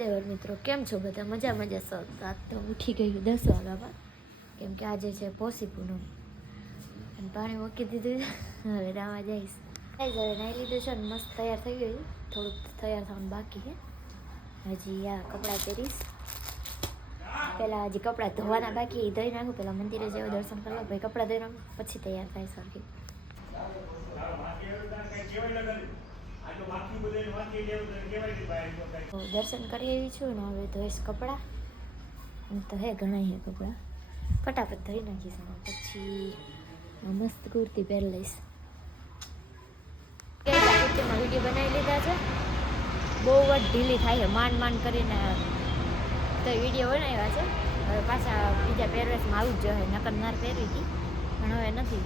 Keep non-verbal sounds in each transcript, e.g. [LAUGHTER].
મહાદેવર મિત્રો, કેમ છો બધા? મજા મજા સર. આજ તો ઉઠી ગયું દસ વાગ્યામાં. કેમ કે આજે છે પોસી પૂનમ. અને પાણી મૂકી દીધું હવે નાવા જઈશ. કઈ હવે નાહી લીધું છે ને મસ્ત તૈયાર થઈ ગયું. થોડુંક તૈયાર થવાનું બાકી છે. હજી આ કપડાં પહેરીશ. પહેલાં હજી કપડાં ધોવાના બાકી એ ધોઈ નાખું, પહેલાં મંદિરે જેવું, દર્શન કરવા. પછી કપડાં ધોઈ નાખું, પછી તૈયાર થાય સરખી તો દર્શન કરી આવી છું ને હવે ધોઈશ કપડાં. તો હે ઘણા હે કપડાં. ફટાફટ ધોઈ નાખીશ પછી મસ્ત કુર્તી પહેરી લઈશ. કુર્તીમાં વીડિયો બનાવી લીધા છે. બહુ જ ઢીલી થાય છે. માંડ માંડ કરીને તો વીડિયો બનાવ્યા છે. હવે પાછા બીજા પહેરવેશમાં આવું જ જશે નકરનાર પહેરી હતી પણ હવે નથી.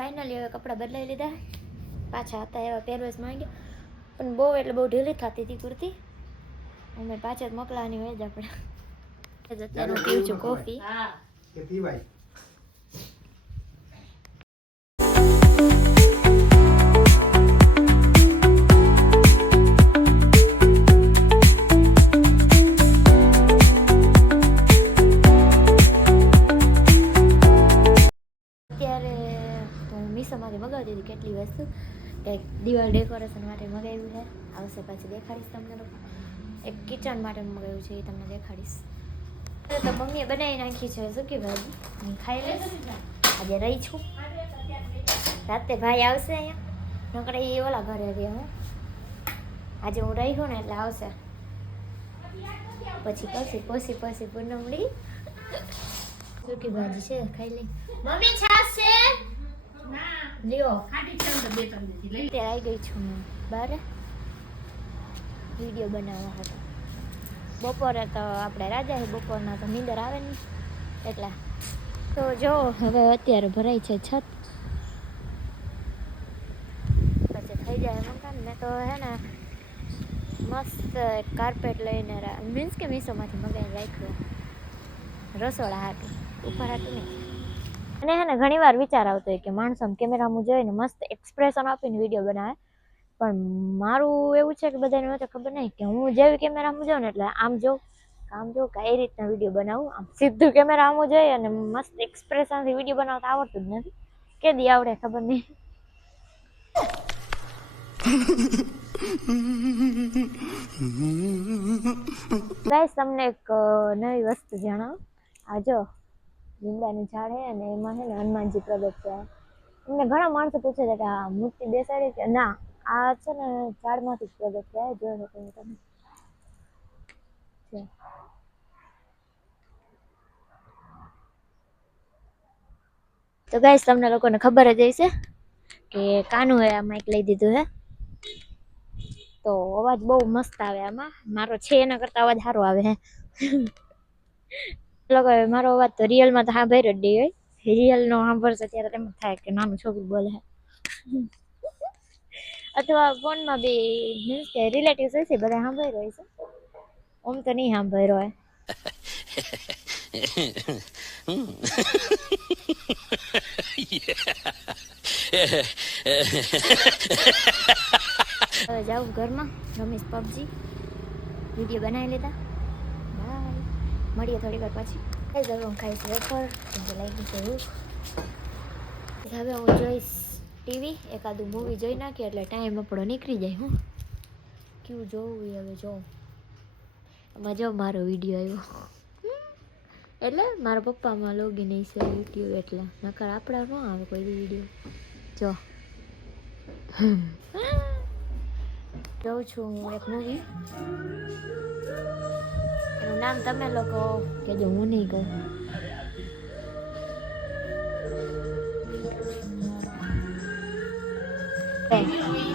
ફાઇનલી હવે કપડાં બદલાવી લીધા. પાછા હતા એવા પહેરવેશ માંગ્યા. ગયા પણ બહુ એટલે બહુ ઢીલી થતી હતી કુર્તી. અમે પાછા જ મોકલાવાની હોય જ આપણે. અત્યારે હું પીવું છું કોફી. પીવાય. અત્યારે તો હું હતી કેટલી વસ્તુ. એક દિવાલ ડેકોરેશન માટે મગાવ્યું છે. આવશે પછી દેખાડીશ તમને એક કિચન માટે મગાવ્યું છે, એ તમને દેખાડીશ. તો મમ્મીએ બનાવી નાખી છે સુકી ભાજી હું ખાઈ લઈશ. આજે રહી છું. રાતે ભાઈ આવશે અહીંયા. નકડે એ ઓલા ઘરે રહે હું. આજે હું રહી છું ને એટલે આવશે. પછી પછી પોસી પછી પૂનમડી સુકી ભાજી છે? ખાઈ લઈ. મમ્મી છાશ લ્યો અત્યારે આવી ગઈ છું હું. બહાર વીડિયો બનાવવા હતો. બપોરે તો આપણે રાજા છે બપોરના તો નીંદર આવે નહીં. એટલે તો જો, હવે અત્યારે ભરાય છે છત. પછી થઈ જાય મકાન ને તો હે ને મસ્ત કાર્પેટ લઈને મીન્સ કે મીશોમાંથી મગાવીને રાખ્યું. રસોડા હાટું. ઉપર હાટું નહીં. અને હે ને ઘણી વાર વિચાર આવતો હોય કે માણસો આમ કેમેરામાં જોઈને મસ્ત એક્સપ્રેશન આપીને વીડિયો બનાવે. પણ મારું એવું છે કે બધાને તો ખબર નહીં કે હું જેવી કેમેરામાં જોઉં ને એટલે આમ જોઉં આમ જોઉં કે એ રીતના વીડિયો બનાવું, આમ સીધું કેમેરા આમ જોઈએ અને મસ્ત એક્સપ્રેશનથી વીડિયો બનાવતા આવડતું જ નથી. કે દી આવડે ખબર નહીં. ગાઈસ, તમને એક નવી વસ્તુ જણાવ. આ જો લીમડાનું ઝાડ હે અને એમાં છે ને હનુમાનજી પ્રગટ છે એમને ઘણા માણસો પૂછે છે કે આ મૂર્તિ બેસાડી કે ના, આ છે ને ઝાડમાંથી જ પ્રગટ થયા જોઈ શકો તમે. તો ગાઈસ તમને લોકોને ખબર જ હશે કે કાનું એ આ માઇક લઈ દીધું છે તો અવાજ બહુ મસ્ત આવે આમાં. મારો છે એના કરતા અવાજ સારો આવે હે. લોકો મારો અવાજ તો રિયલમાં તો સાંભળી જ નહીં હોય. રિયલનો સાંભળશે ત્યારે તેમ થાય કે નાનું છોકરું બોલે. અથવા ફોનમાં બી મીન્સ કે રિલેટિવ્સ હોય છે બધા સાંભળ્યો હોય છે? ઓમ તો નહીં સાંભળ્યો હોય. [LAUGHS] જાઉં ઘરમાં. રમીશ પબજી. વીડિયો બનાવી લીધા. બાય મળીએ થોડી વાર પછી. ખાઈ જાઉં હું ખાઈશ વેફર કેમ કે લાગી છે. હવે હું જોઈશ ટીવી એકાદું મૂવી જોઈ નાખીએ એટલે ટાઈમ આપણો નીકળી જાય હું. કેવું જોવું એ હવે જોઉં એમાં જો મારો વીડિયો આવ્યો. એટલે મારા પપ્પામાં લોગિન છે યુટ્યુબ એટલે. નકર આપણા ન આવે કોઈ વીડિયો જો. જોઉં છું હું એક મૂવી એનું નામ તમે લોકો કહેજો હું નહીં કહું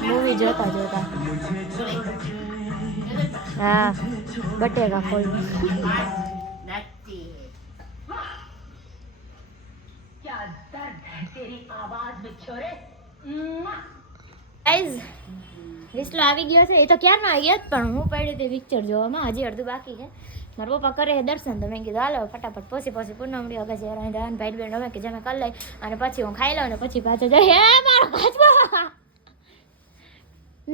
મૂવી જોતા જોતા હા બટેકા ફોલ ગાઈઝ વિસલો આવી ગયો છે એ તો ક્યારનો આવી ગયો પણ હું પડી હતી પિક્ચર જોવામાં હજી અડધું બાકી છે મારા પપ્પા કરે છે દર્શન તો મેં કીધું હાલો ફટાફટ પોસી પોસી પૂનમડી વગર છે રાન ભાઈ બેન અમે કે જમે કરી લઈ અને પછી હું ખાઈ લઉં ને પછી પાછો જઈ હે મારો પાછો.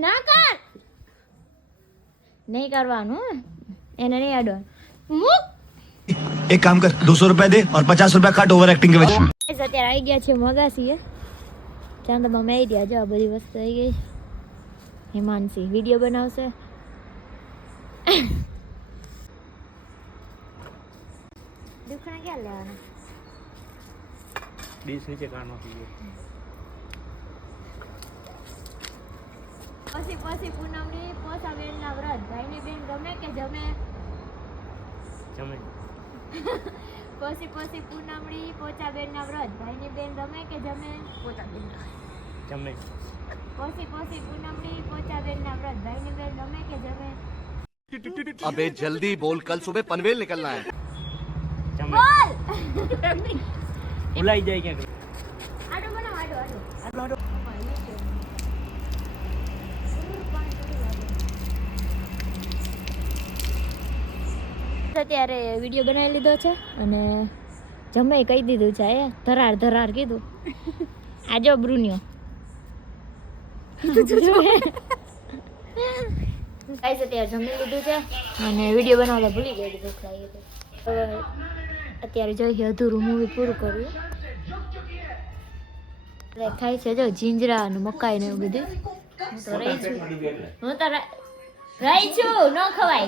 ના કર. નહીં કરવાનું એને નહીં અડો મુક. એક કામ કર 200 રૂપિયા દે और 50 રૂપિયા કાટ ઓવર એક્ટિંગ કે વચ્ચે. અત્યારે આવી ગયા છે મોગાસી ચાંદામાં મેં આવી ગયા જો બધી વસ્તુ આવી ગઈ. હિમાંશી વીડિયો બનાવશે. ક્યાં લેવાના ડીશ નીચે કાઢ નાખી પછી પછી પૂનમની પોસા બેનના વ્રત ભાઈની બેન ગમે કે જમે જમે પછી પછી પૂનમની પોચા બેનના વ્રત ભાઈની બેન ગમે કે જમે પોચા બેનના જમે પછી પછી પૂનમની પોચા બેનના વ્રત ભાઈની બેન ગમે કે જમે अबे जल्दी बोल कल सुबह पनवेल निकलना है જમે બોલ ભૂલાઈ જાય ક્યાંક. આડો બનાવ આડો આડો. અત્યારે વીડિયો બનાવી લીધો છે અને જમે કહી દીધું છે એ ધરાર ધરાર કીધું. આજો બ્રુનિયો. ગાઈસ અત્યારે જમી લીધું છે અને વીડિયો બનાવતા ભૂલી ગઈ ભૂખ લાગી હતી. અત્યારે જોઈએ અધૂરું મૂવી પૂરું કર્યું. એટલે ખાય છે જો જીંજરા અને મકાઈ ને એવું બધું. હું તો રહી છું. હું તો રહી છું. ન ખવાય.